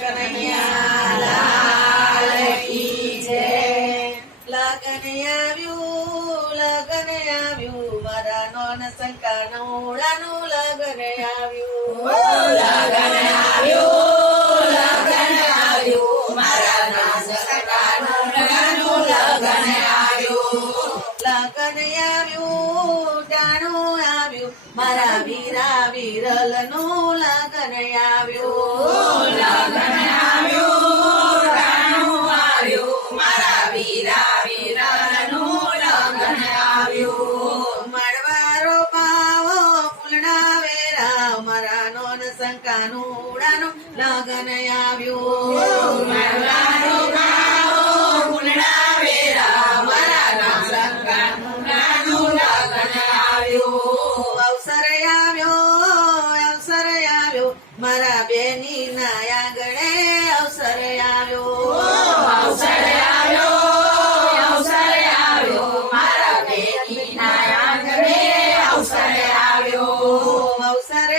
કનૈયા લાલ કી જય. લગન આવ્યું મારા નોન શંકા નોડાનું લગન આવ્યું. લગન આવ્યું મારા નાસ કાનું લગન આવ્યું. લગન આવ્યું ટાણું આવ્યું મારા વીરા વિરલનું લગન આવ્યું. લગન આવ્યું રાણું આવ્યું મારા વીરા વિરલનું લગન આવ્યું. મળવારો પાવો ફૂલના વેરા મારા નોન શંકાનું ઉડાનું લગન આવ્યું. મળવાનો ગાવો ફૂલડા વેરા મારા નાસ કાનું લગન આવ્યું. અવસર આવ્યો મારા બેની ના આંગણે અવસર આવ્યો. અવસર આવ્યો મારા બેનીના આંગણે અવસર આવ્યો. અવસર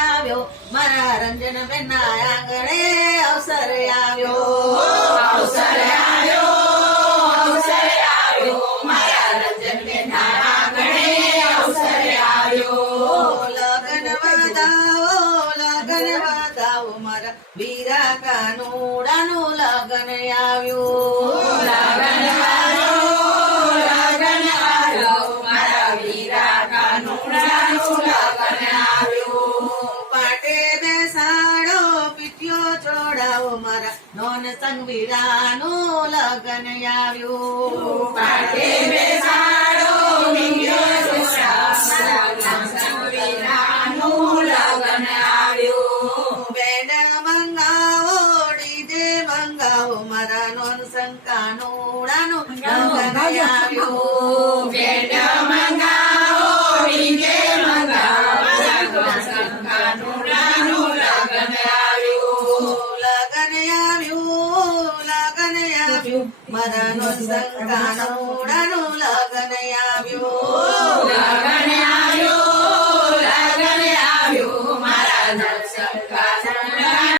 આવ્યો મારા રંજનબેન ના આંગણે અવસર આવ્યો. અવસર આવ્યો મારા રંજનબેનના આંગણે અવસર આવ્યો. લગન વધાવો મારા વીરા કાનુડાનું લગન આવ્યું. લગન આવ્યો મારા વીરા કાનુડાનું લગન આવ્યું. પાટે બેસાડો પીઠિયો ચોડાવો મારા નોન સંગવીરાનું લગન આવ્યું. પાટે બેસાડો વિંગ્યો જોડા મારા સંવીરાનું લગન આવ્યું. બેન્ડ મંગાવો ડીજે મંગાવો મારા નોન શંકાનુડાનું લગન આવ્યું. બેડ મંગાવો ડીજે મંગાવો મારા સંકાનુડાનું લગન આવ્યું. લગન આવ્યું મારા નોન શંકાનુડાનું લગન આવ્યું. લગન